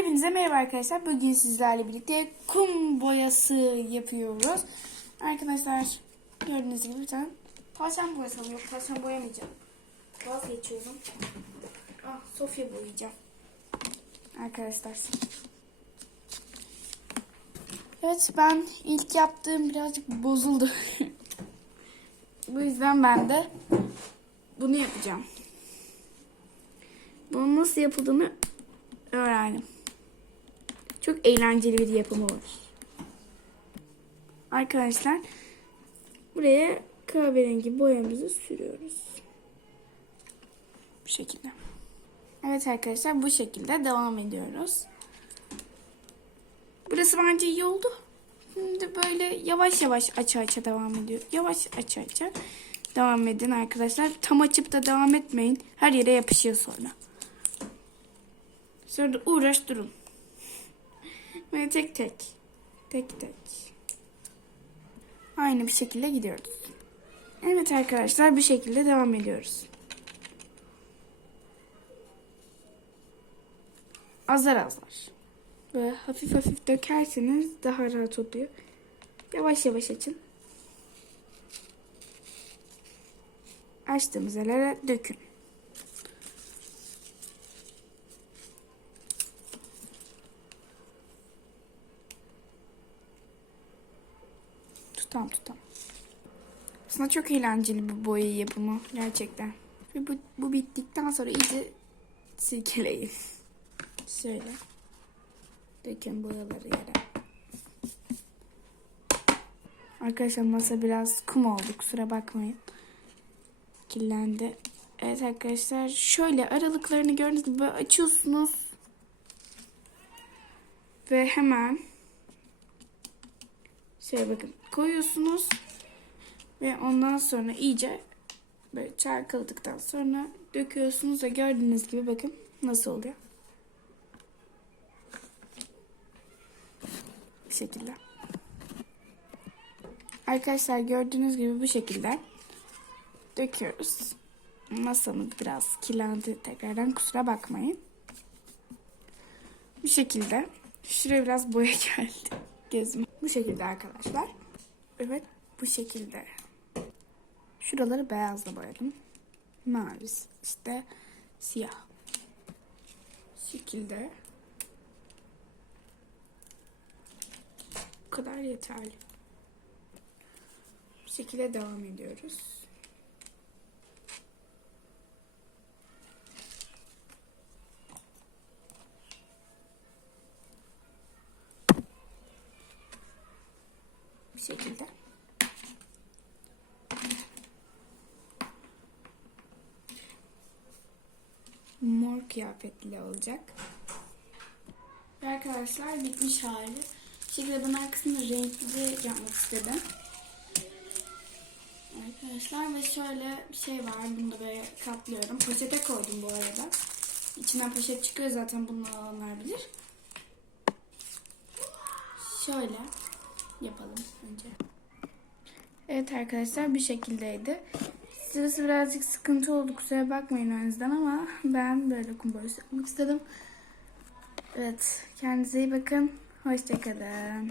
Hepinize merhaba arkadaşlar. Bugün sizlerle birlikte kum boyası yapıyoruz. Arkadaşlar gördüğünüz gibi bir tane tavşan boyası alıyorum. Tavşan boyamayacağım. Vazgeçiyorum. Ah Sofya boyayacağım. Arkadaşlar. Evet ben ilk yaptığım birazcık bozuldu. Bu yüzden ben de bunu yapacağım. Bunun nasıl yapıldığını öğrendim. Çok eğlenceli bir yapımı var. Arkadaşlar buraya kahverengi boyamızı sürüyoruz. Bu şekilde. Evet arkadaşlar bu şekilde devam ediyoruz. Burası bence iyi oldu. Şimdi böyle yavaş yavaş aça aça devam ediyor. Yavaş aça aça devam edin arkadaşlar. Tam açıp da devam etmeyin. Her yere yapışıyor sonra. Sonra uğraş durun. Böyle tek tek. Tek tek. Aynı bir şekilde gidiyoruz. Evet arkadaşlar bir şekilde devam ediyoruz. Azar azar. Böyle hafif hafif dökerseniz daha rahat oluyor. Yavaş yavaş açın. Açtığımız yerlere dökün. Tutam tutam. Aslında çok eğlenceli bu boya yapımı gerçekten. Ve bu, bu bittikten sonra iyice silkeleyin. Şöyle. Dökün boyaları yere. Arkadaşlar masa biraz kum oldu kusura bakmayın. Kirlendi. Evet arkadaşlar şöyle aralıklarını gördüğünüz gibi açıyorsunuz. Ve hemen şöyle bakın koyuyorsunuz. Ve ondan sonra iyice böyle çalkaladıktan sonra döküyorsunuz ve gördüğünüz gibi bakın nasıl oluyor. Bu şekilde. Arkadaşlar gördüğünüz gibi bu şekilde döküyoruz. Masamız biraz kirlendi tekrardan kusura bakmayın. Bu şekilde. Şuraya biraz boya geldi. Gözüm. Şekilde arkadaşlar. Evet bu şekilde. Şuraları beyazla boyadım. Mavi işte siyah. Şekilde. Bu kadar yeterli. Bu şekilde devam ediyoruz. Bu şekilde. Mor kıyafetli olacak. Ve Arkadaşlar bitmiş hali. Şekilde ben arkasını renkli yapmak istedim. Arkadaşlar ve şöyle bir şey var. Bunu da böyle katlıyorum. Poşete koydum bu arada. İçinden poşet çıkıyor zaten bunu alanlar bilir. Şöyle yapalım önce. Evet arkadaşlar bir şekildeydi. Sırası birazcık sıkıntı oldu kusura bakmayın o yüzden ama ben böyle kumbarası yapmak istedim. Evet kendinize iyi bakın. Hoşçakalın.